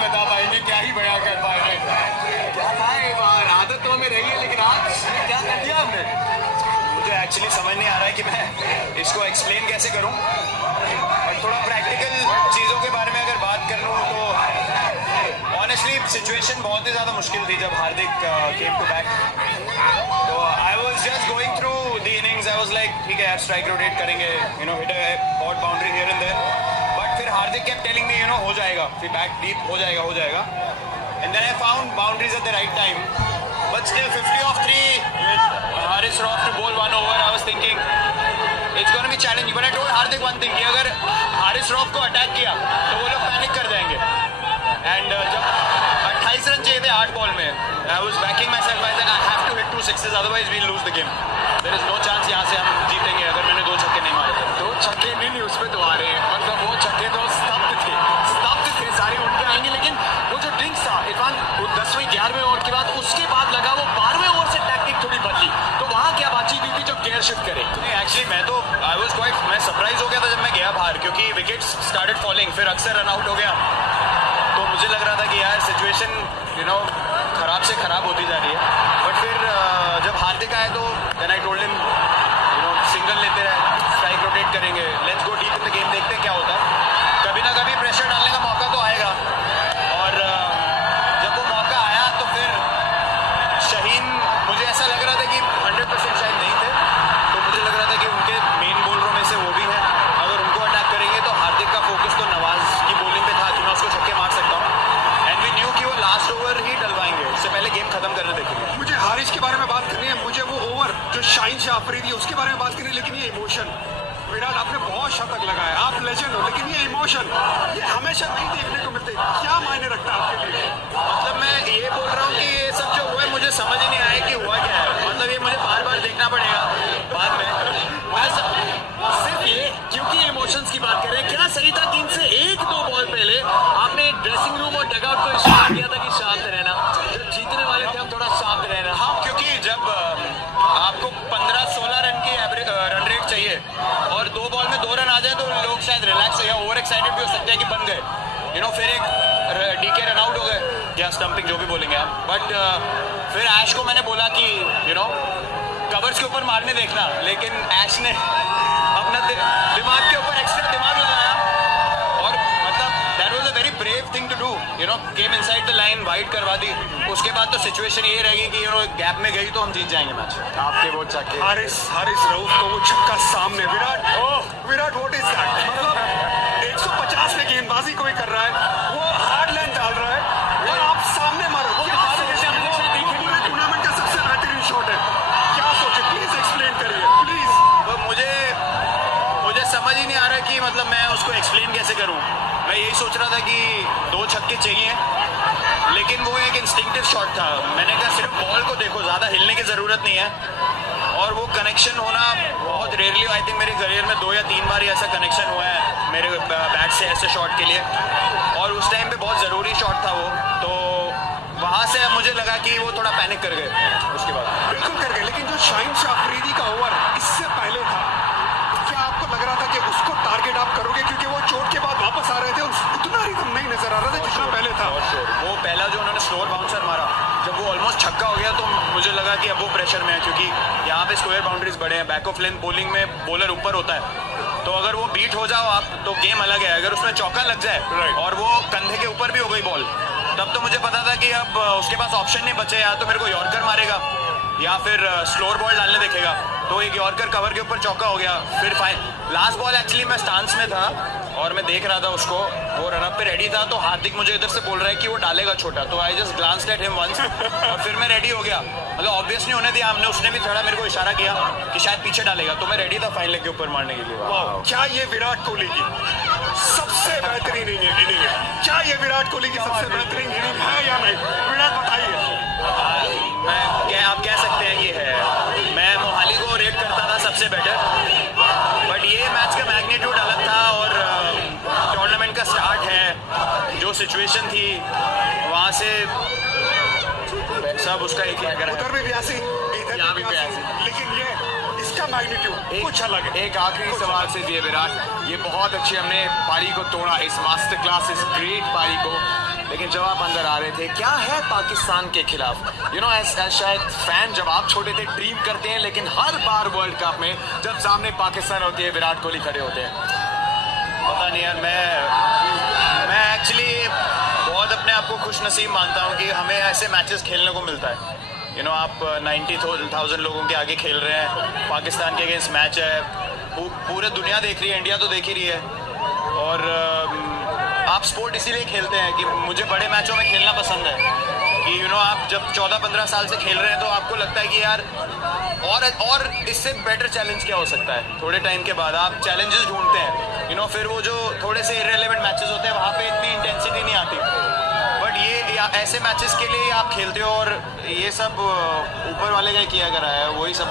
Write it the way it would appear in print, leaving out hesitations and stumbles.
बता पाएंगे, क्या ही बयां कर पाएंगे। क्या था ये बार, आदत तो हमें रही है, लेकिन आज क्या कर दिया हमने। मुझे एक्चुअली समझ नहीं आ रहा है कि मैं इसको एक्सप्लेन कैसे करूं, बट थोड़ा प्रैक्टिकल चीज़ों के बारे में अगर बात कर लूँ तो ऑनेस्टली सिचुएशन बहुत ही ज़्यादा मुश्किल थी जब हार्दिक केम टू बैक। तो I was just going through the innings, I was like ठीक है यार स्ट्राइक रोटेट करेंगे, hit a hot boundary here and there, but फिर हार्दिक केप्ट टेलिंग मी हो जाएगा, फिर बैक डीप हो जाएगा and then I found boundaries at the right time, but still 50 of 3 with Haris Rauf to bowl one over, I was thinking it's going to be challenging, but I told Hardik one thing कि अगर Haris rough को attack किया तो वो लोग panic कर जाएंगे। And जब 28 रन चाहिए थे 8 बॉल में, I was backing myself, I said I have to hit 2 sixes otherwise we lose the game, there is no chance यहाँ से हम जीतेंगे अगर मैंने 2 छक्के नहीं मारे थे। 2 छक्के नहीं उस पर तो आ रहे हैं, मतलब वो छक्के तो स्तब्ध थे सारे उन पे आएंगे, लेकिन वो जो ड्रिंक्स था इरफान, वो 10वें 11वें ओवर के बाद उसके बाद लगा वो 12वें ओवर से टैक्टिक थोड़ी बदली, तो वहाँ क्या बातचीत हुई थी जो गेयर शिफ्ट करे। नहीं एक्चुअली मैं सरप्राइज हो गया था जब मैं गया बाहर, क्योंकि विकेट्स स्टार्टेड फॉलिंग, फिर अक्सर रन आउट हो गया, तो मुझे लग रहा था कि यार सिचुएशन खराब से खराब होती जा रही है। बट फिर जब हार्दिक आए तो then I told him single लेते रहे, स्ट्राइक रोटेट करेंगे, let's go deep in the game, देखते हैं क्या होता है, कभी ना कभी प्रेशर डालने का मौका तो आएगा। और जब वो मौका आया तो फिर शाहीन, मुझे ऐसा लग रहा था कि 100% शायद नहीं थे, तो मुझे लग रहा था कि उनके मेन बॉलरों में से वो भी है, अगर उनको अटैक करेंगे तो हार्दिक का फोकस तो नवाज की बॉलिंग पे था कि मैं उसको छक्के मार सकता हूँ, एंड वी न्यू कि वो लास्ट ओवर ही डलवाएंगे, उससे पहले गेम खत्म करने देखेंगे। मुझे हारिस के बारे में बात करनी है, मुझे वो ओवर जो शाहीन शाह अफरीदी उसके बारे में बात करनी है, लेकिन ये इमोशन, विराट आपने बहुत शतक लगाया, आप लेजेंड हो, लेकिन ये इमोशन ये हमेशा नहीं देखने को मिलते, क्या मायने रखता है आपके लिए? मतलब मैं ये बोल रहा हूँ कि ये सब जो हुआ है मुझे समझ ही नहीं आया कि हुआ क्या है, मतलब ये मुझे बार बार देखना पड़ेगा बाद में। सिर्फ ये क्योंकि इमोशंस की बात कर रहे हैं, क्या सही था कि इनसे 1-2 बॉल पहले आपने ड्रेसिंग रूम और डगआउट को इशारा किया था कि शांत रहना, जब जीतने वाले थे हम थोड़ा शांत रहना। हाँ, क्योंकि जब आपको 15-16 रन की रन रेट चाहिए और 2 बॉल में 2 रन आ जाए तो लोग शायद रिलैक्स या ओवर एक्साइटेड भी हो सकते हैं कि बन गए, फिर एक डीके रन आउट हो गए या स्टंपिंग जो भी बोलेंगे आप, बट फिर ऐश को मैंने बोला कि कवर्स के ऊपर मारने देखना, लेकिन ऐश ने अपना दिमाग के ऊपर एक्स्ट्रा दिमाग लगाया और मतलब that was a very brave thing to do, came inside the line, wide करवा दी, उसके बाद तो सिचुएशन ये रहेगी कि गैप में गई तो हम जीत जाएंगे मैच। आपके वो छक्के, हारिस रऊफ को वो छक्का सामने, विराट व्हाट इज दैट, मतलब 150 पे गेंदबाजी कोई कर रहा है, वो हार्ड लाइन डाल रहा है और आप सामने मारो, वो टूर्नामेंट का सबसे बेहतरीन शॉट है, क्या सोचे, प्लीज एक्सप्लेन करिए प्लीज। तो मुझे समझ ही नहीं आ रहा कि मतलब मैं उसको एक्सप्लेन कैसे करूं। मैं यही सोच रहा था कि 2 छक्के चाहिए, लेकिन वो एक इंस्टिंक्टिव शॉट था, मैंने कहा सिर्फ बॉल को देखो, ज़्यादा हिलने की ज़रूरत नहीं है, और वो कनेक्शन होना बहुत रेयरली, आई थिंक मेरे करियर में 2 या 3 बार ही ऐसा कनेक्शन हुआ है मेरे बैट से ऐसे शॉट के लिए, और उस टाइम पे बहुत ज़रूरी शॉट था वो, तो वहाँ से मुझे लगा कि वो थोड़ा पैनिक कर गए उसके बाद। बिल्कुल कर गए, लेकिन जो शाहीन शाह अफरीदी का ओवर इससे पहले था, क्या आपको लग रहा था कि उसको टारगेट आप करोगे, क्योंकि वो चोट के बाद वापस आ रहे थे, उतना रिदम नहीं नजर आ रहा था जितना पहले था। वो पहला जो उन्होंने स्लोअर बाउंसर मारा, जब वो ऑलमोस्ट छक्का हो गया तो मुझे लगा कि अब वो प्रेशर में है, क्योंकि यहाँ पे स्क्वायर बाउंड्रीज बड़े हैं, बैक ऑफ लेंथ बॉलिंग में बॉलर ऊपर होता है, तो अगर वो बीट हो जाओ आप तो गेम अलग है, अगर उसमें चौका लग जाए और वो कंधे के ऊपर भी हो गई बॉल, तब तो मुझे पता था कि अब उसके पास ऑप्शन नहीं बचे, या तो मेरे को यॉर्कर मारेगा या फिर स्लोअर बॉल डालने देखेगा, तो एक यॉर्कर कवर के ऊपर चौका हो गया। फिर लास्ट बॉल एक्चुअली मैं स्टांस में था और मैं देख रहा था उसको, वो रनअप पे रेडी था, तो हार्दिक मुझे इधर से बोल रहा है कि वो डालेगा छोटा, तो I just glanced at him once और फिर मैं रेडी हो गया, मतलब ऑब्वियस नहीं होने दिया हमने, उसने भी थोड़ा मेरे को इशारा किया कि शायद पीछे डालेगा, तो मैं रेडी था फाइन लेग के ऊपर मारने के लिए। क्या ये विराट कोहली की सबसे बेहतरीन इनिंग है? क्या ये विराट कोहली की सबसे बेहतरीन इनिंग है या नहीं? विराट बताइए। आप कह सकते हैं कि है, मैं मोहाली को रेट करता था सबसे बेटर, बट ये मैच का मैग्नीट्यूड अलग था और टूर्नामेंट का स्टार्ट है, जो सिचुएशन थी वहाँ से सब उसका एक उधर भी बयासी, इधर भी बयासी, लेकिन ये इसका मैग्नीट्यूड कुछ अलग है। एक आखिरी सवाल से दिए विराट, ये बहुत अच्छी हमने पारी को तोड़ा, इस मास्टर क्लास, इस ग्रेट पारी को, लेकिन जब आप अंदर आ रहे थे, क्या है पाकिस्तान के खिलाफ? यू नो, शायद फैन जब आप छोटे थे ड्रीम करते हैं, लेकिन हर बार वर्ल्ड कप में जब सामने पाकिस्तान होती है, विराट कोहली खड़े होते हैं। पता नहीं यार, मैं एक्चुअली बहुत अपने आप को खुश नसीब मानता हूँ कि हमें ऐसे मैचेस खेलने को मिलता है। यू नो, आप 90,000 लोगों के आगे खेल रहे हैं, पाकिस्तान के अगेंस्ट मैच है, पूरे दुनिया देख रही है, इंडिया तो देख ही रही है। और आप स्पोर्ट इसीलिए खेलते हैं कि मुझे बड़े मैचों में खेलना पसंद है कि यू नो, आप जब 14-15 साल से खेल रहे हैं तो आपको लगता है कि यार और इससे बेटर चैलेंज क्या हो सकता है। थोड़े टाइम के बाद आप चैलेंजेस ढूंढते हैं, यू नो, फिर वो जो थोड़े से इररिलेवेंट मैचेस होते हैं वहाँ पे इतनी इंटेंसिटी नहीं आती, बट ये ऐसे मैचेस के लिए आप खेलते हो और ये सब ऊपर वाले का किया करा है, वही सबको